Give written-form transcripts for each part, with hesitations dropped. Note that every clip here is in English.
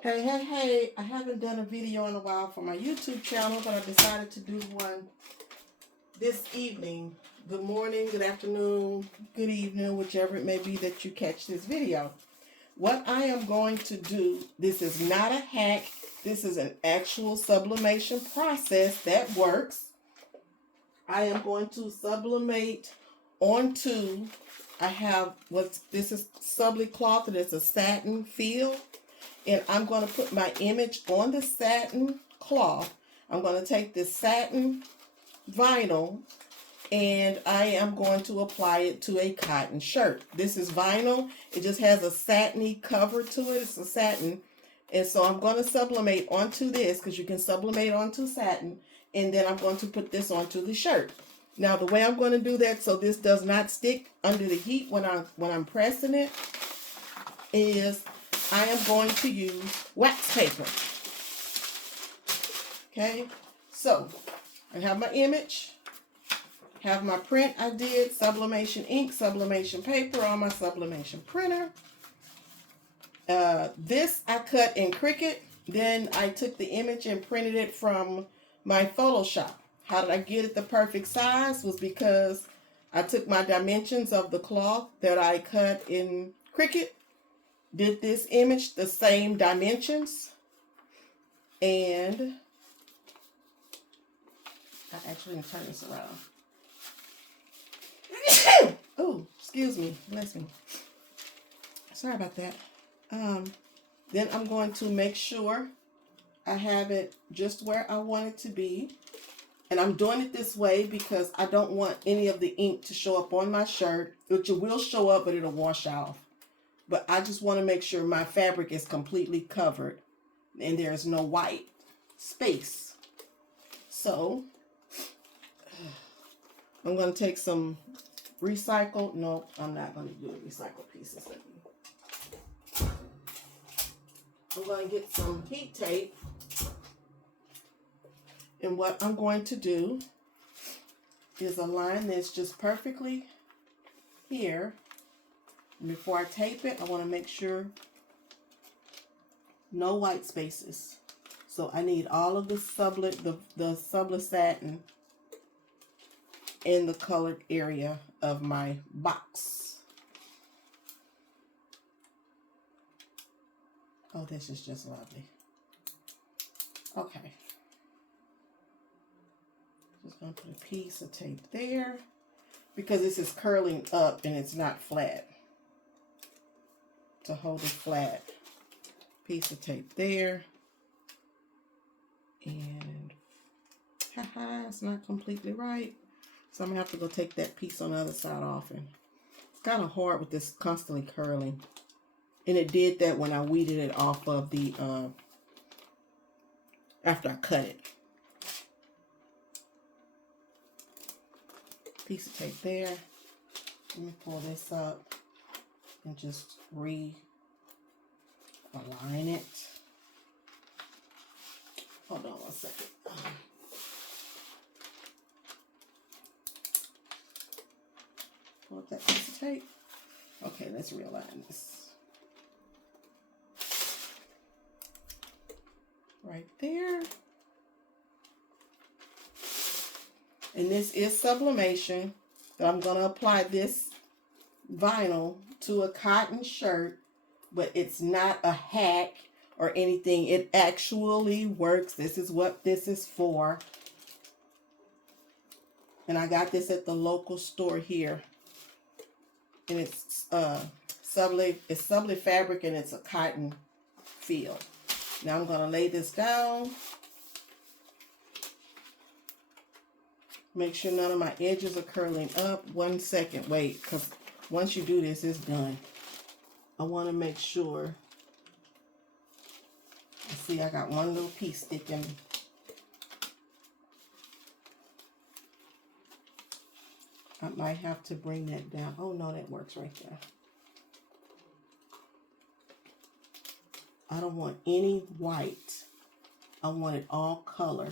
Hey, I haven't done a video in a while for my YouTube channel, but I decided to do one this evening. Good morning, good afternoon, good evening, whichever it may be that you catch this video. What I am going to do, this is not a hack, this is an actual sublimation process that works. I am going to sublimate onto, this is Subli cloth, and it's a satin feel. And I'm going to put my image on the satin cloth. I'm going to take this satin vinyl and I am going to apply it to a cotton shirt. This is vinyl. It just has a satiny cover to it. It's a satin. And so I'm going to sublimate onto this, because you can sublimate onto satin. And then I'm going to put this onto the shirt. Now the way I'm going to do that so this does not stick under the heat when I'm pressing it is I am going to use wax paper. Okay, so I have my image, have my print I did, sublimation ink, sublimation paper on my sublimation printer. This I cut in Cricut. Then I took the image and printed it from my Photoshop. How did I get it the perfect size? Was because I took my dimensions of the cloth that I cut in Cricut, did this image the same dimensions, and I actually didn't turn this around. Oh, excuse me, bless me. Sorry about that. Then I'm going to make sure I have it just where I want it to be. And I'm doing it this way because I don't want any of the ink to show up on my shirt, which it will show up, but it'll wash off. But I just want to make sure my fabric is completely covered and there's no white space. So I'm going to take some recycled, no, I'm not going to do recycled pieces. I'm going to get some heat tape. And what I'm going to do is align this just perfectly here. Before I tape it, I want to make sure no white spaces. So I need all of the Subli satin in the colored area of my box. Oh, this is just lovely. Okay. Just going to put a piece of tape there because this is curling up and it's not flat. To hold it flat, piece of tape there, and it's not completely right, so I'm gonna have to go take that piece on the other side off. And it's kind of hard with this constantly curling, and it did that when I weeded it off of the after I cut it. Piece of tape there. Let me pull this up and just align it. Hold on one second. Pull up that piece of tape. Okay, let's realign this. Right there. And this is sublimation, but I'm going to apply this vinyl to a cotton shirt, but it's not a hack or anything. It actually works. This is what this is for. And I got this at the local store here. And it's Subli fabric, and it's a cotton feel. Now I'm going to lay this down. Make sure none of my edges are curling up. 1 second, wait, because once you do this, it's done. I want to make sure. See, I got one little piece sticking. I might have to bring that down. Oh, no, that works right there. I don't want any white. I want it all color.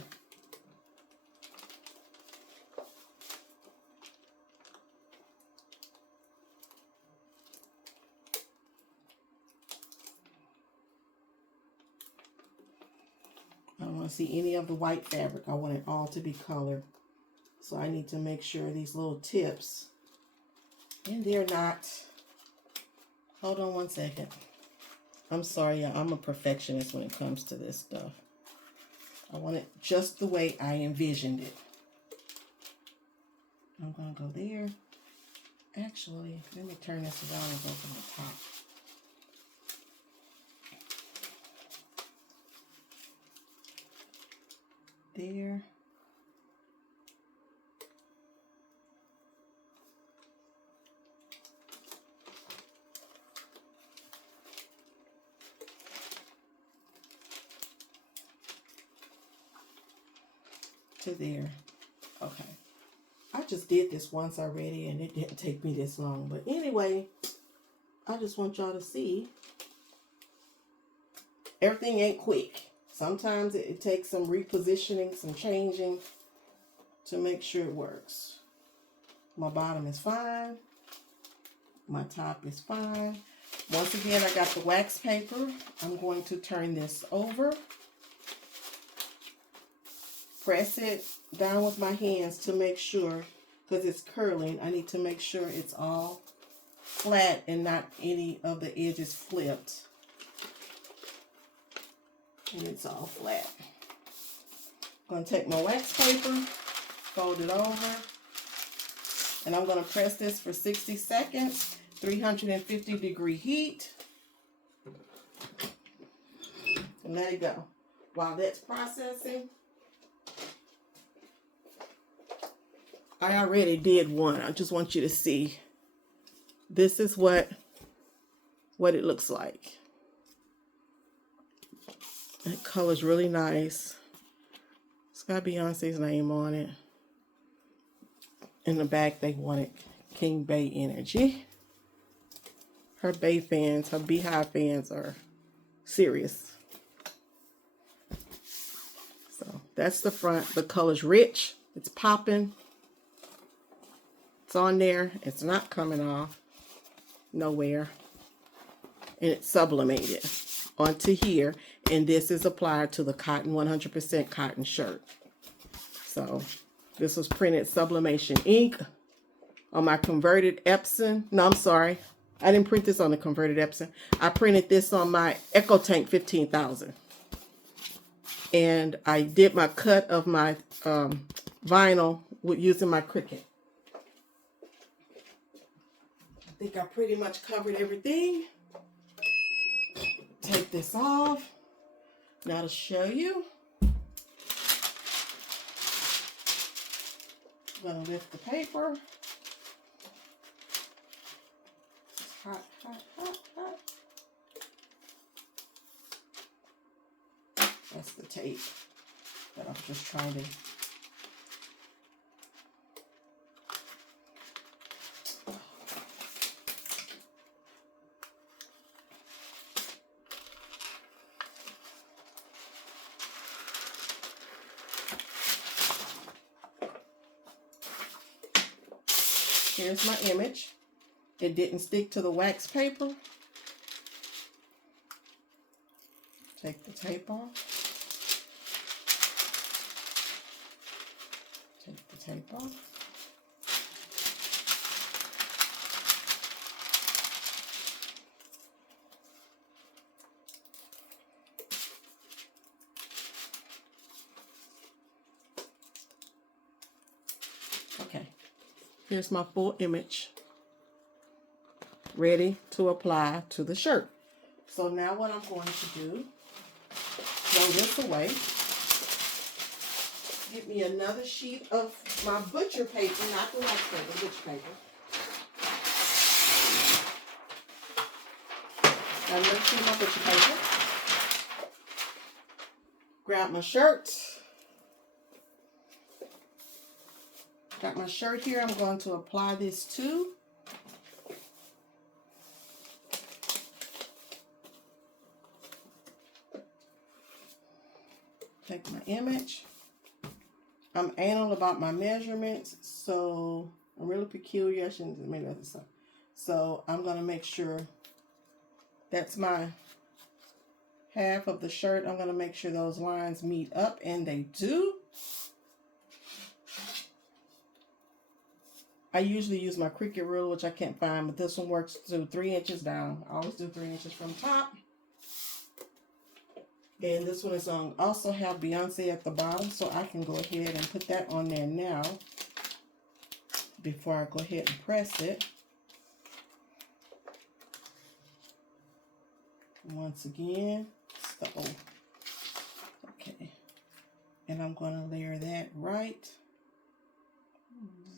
want to see any of the white fabric. I want it all to be colored. So I need to make sure these little tips, and they're not, hold on one second. I'm sorry, I'm a perfectionist when it comes to this stuff. I want it just the way I envisioned it. I'm going to go there. Actually, let me turn this around and go from the top. There. To there. Okay. I just did this once already and it didn't take me this long. But anyway, I just want y'all to see everything ain't quick. Sometimes it takes some repositioning, some changing to make sure it works. My bottom is fine. My top is fine. Once again, I got the wax paper. I'm going to turn this over. Press it down with my hands to make sure, because it's curling, I need to make sure it's all flat and not any of the edges flipped. And it's all flat. I'm going to take my wax paper, fold it over, and I'm going to press this for 60 seconds, 350-degree heat, and let it go. While that's processing, I already did one. I just want you to see. This is what it looks like. That color's really nice. It's got Beyonce's name on it. In the back, they wanted King Bay energy. Her Bay fans, her Beehive fans are serious. So that's the front. The color's rich. It's popping. It's on there. It's not coming off. Nowhere. And it's sublimated onto here. And this is applied to the cotton, 100% cotton shirt. So this was printed Sublimation ink on my converted Epson. No, I'm sorry. I didn't print this on the converted Epson. I printed this on my EcoTank 15,000. And I did my cut of my vinyl with using my Cricut. I think I pretty much covered everything. Take this off. Now to show you, I'm going to lift the paper. It's hot, hot, hot, hot. That's the tape that I'm just trying to. Here's my image. It didn't stick to the wax paper. Take the tape off. Take the tape off. Okay. Here's my full image, ready to apply to the shirt. So now what I'm going to do, throw this away, get me another sheet of my butcher paper, not the wax paper, butcher paper. Got another sheet of my butcher paper. Grab my shirt. Got my shirt here. I'm going to apply this to. Take my image. I'm anal about my measurements, so I'm really peculiar. I shouldn't have made that stuff. So I'm going to make sure that's my half of the shirt, I'm going to make sure those lines meet up, and they do. I usually use my Cricut rule, which I can't find, but this one works to 3 inches down. I always do 3 inches from top. And this one is on, also have Beyonce at the bottom, so I can go ahead and put that on there now before I go ahead and press it. Once again, so, okay. And I'm going to layer that right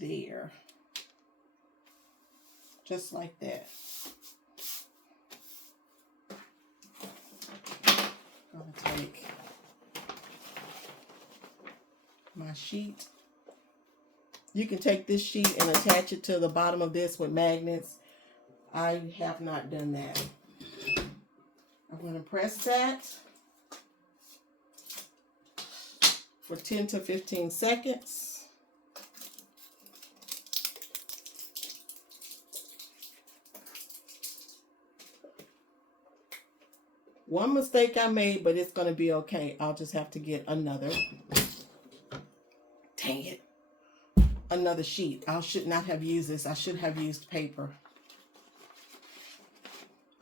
there. Just like that. I'm going to take my sheet. You can take this sheet and attach it to the bottom of this with magnets. I have not done that. I'm going to press that for 10 to 15 seconds. One mistake I made, but it's going to be okay. I'll just have to get another. Dang it. Another sheet. I should not have used this. I should have used paper.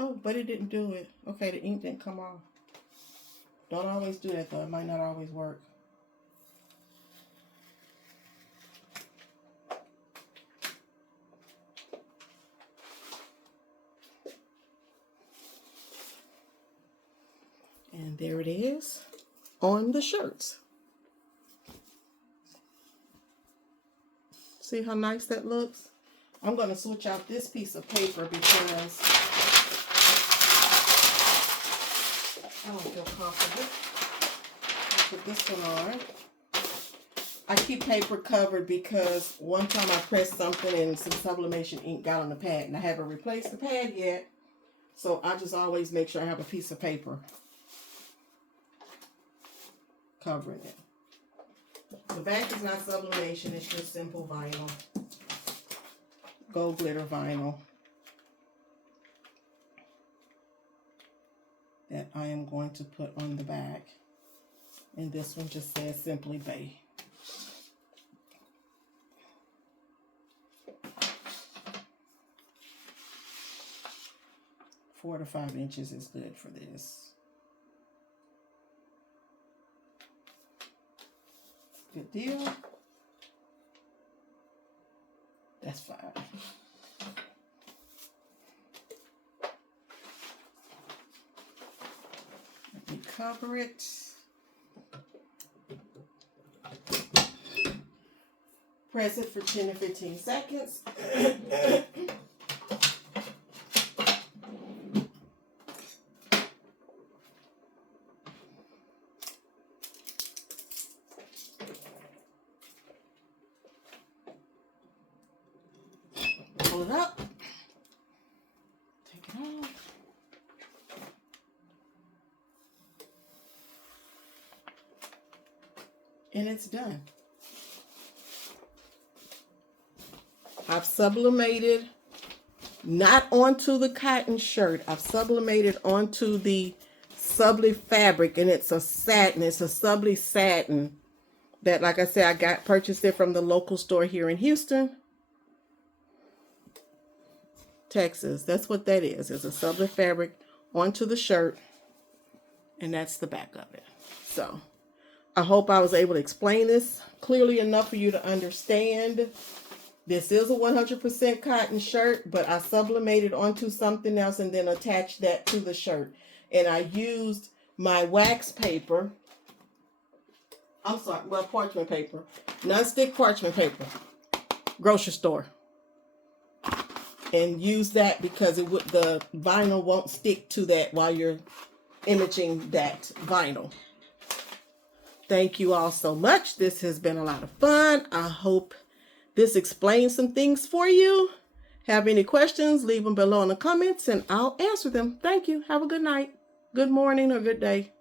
Oh, but it didn't do it. Okay, the ink didn't come off. Don't always do that, though. It might not always work. And there it is on the shirts. See how nice that looks? I'm going to switch out this piece of paper because I don't feel comfortable. I'll put this one on. I keep paper covered because one time I pressed something and some sublimation ink got on the pad, and I haven't replaced the pad yet. So I just always make sure I have a piece of paper covering it. The back is not sublimation, it's just simple vinyl. Gold glitter vinyl that I am going to put on the back. And this one just says Simply Bay. Four to 5 inches is good for this. Good deal. That's fine. Let me cover it. Press it for 10 to 15 seconds. Pull it up. Take it off. And it's done. I've sublimated not onto the cotton shirt. I've sublimated onto the Subli fabric, and it's a satin. It's a Subli satin that, like I said, I purchased it from the local store here in Houston, Texas. That's what that is. It's a Subli fabric onto the shirt, and that's the back of it. So I hope I was able to explain this clearly enough for you to understand. This is a 100% cotton shirt, but I sublimated onto something else and then attached that to the shirt. And I used my wax paper. I'm sorry, well, parchment paper. Non-stick parchment paper. Grocery store. And use that because it would, the vinyl won't stick to that while you're imaging that vinyl. Thank you all so much. This has been a lot of fun. I hope this explains some things for you. Have any questions, leave them below in the comments and I'll answer them. Thank you. Have a good night, good morning, or good day.